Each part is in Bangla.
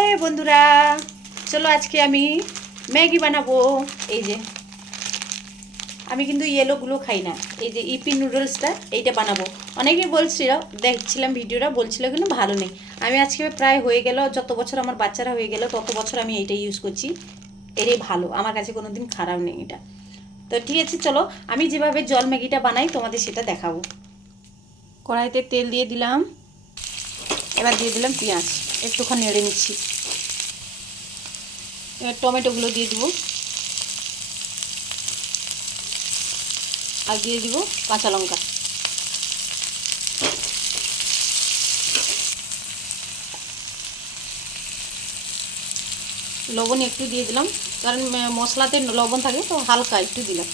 এই বন্ধুরা, চলো আজকে আমি ম্যাগি বানাবো। এই যে আমি কিন্তু ইয়েলোগুলো খাই না, এই যে ইপি নুডলসটা এইটা বানাবো। অনেকেই বলছিল, দেখছিলাম ভিডিওটা, বলছিল কিন্তু ভালো নেই। আমি আজকে প্রায় হয়ে গেল, যত বছর আমার বাচ্চারা হয়ে গেল তত বছর আমি এইটা ইউজ করছি। এটাই ভালো, আমার কাছে কোনো দিন খারাপ নেই এটা। তো ঠিক আছে, চলো আমি যেভাবে জল ম্যাগিটা বানাই তোমাদের সেটা দেখাবো। কড়াইতে তেল দিয়ে দিলাম, এবার দিয়ে দিলাম পেঁয়াজ, একটুখানি নেড়ে নিচ্ছি। এবার টমেটোগুলো দিয়ে দিব, আর দিয়ে দিব কাঁচা লঙ্কা। লবণ একটু দিয়ে দিলাম, কারণ মশলাতে লবণ থাকে তো হালকা একটু দিলাম।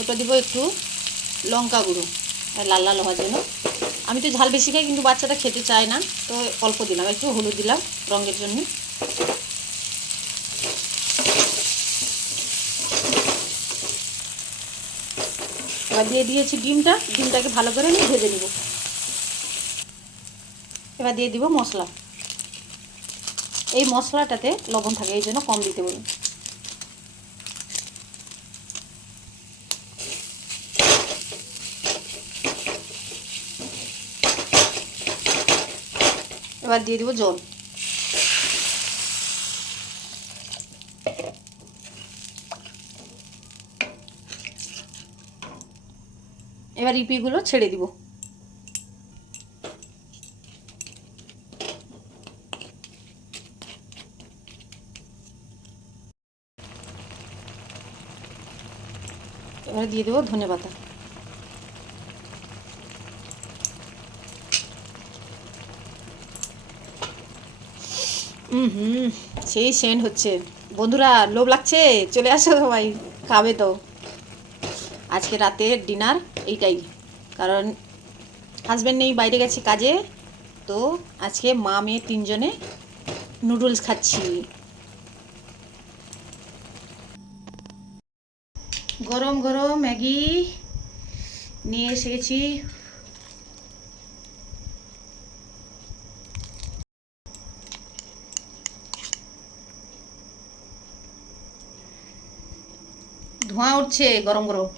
এটা দিব একটু লঙ্কা গুঁড়ো, লাল লাল হওয়ার জন্য। আমি তো ঝাল বেশি খাই, কিন্তু বাচ্চাটা খেতে চায় না, তো অল্প দিলাম। একটু হলুদ দিলাম রঙের জন্য। এবার দিয়ে দিয়েছি ডিমটাকে ভালো করে আমি ভেজে নিব। এবার দিয়ে দিব মশলা। এই মশলাটাতে লবণ থাকে, এই জন্য কম দিতে বলুন। এবার দিয়ে দিব জল। এবার ইপিগুলো ছেড়ে দিব। এবারে দিয়ে দেবো ধনেপাতা। সেই সেন্ট হচ্ছে। বন্ধুরা, লোভ লাগছে, চলে আসো সবাই, খাবে তো। আজকে রাতের ডিনার এইটাই, কারণ হাজব্যান্ড নেই, বাইরে গেছে কাজে। তো আজকে মা মেয়ে তিনজনে নুডলস খাচ্ছি। গরম গরম ম্যাগি নিয়ে এসেছি। ধোঁয়া উঠছে গরম গরম।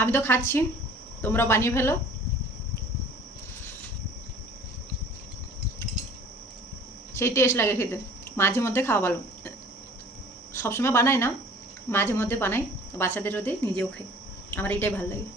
আমি তো খাচ্ছি, তোমরা বানিয়ে ফেলো। সেই টেস্ট লাগে খেতে। মাঝে মধ্যে খাওয়া ভালো, সবসময় বানাই না, মাঝে মধ্যে বানাই বাচ্চাদেরও দিই, নিজেও খাই। আমার এইটাই ভালো লাগে।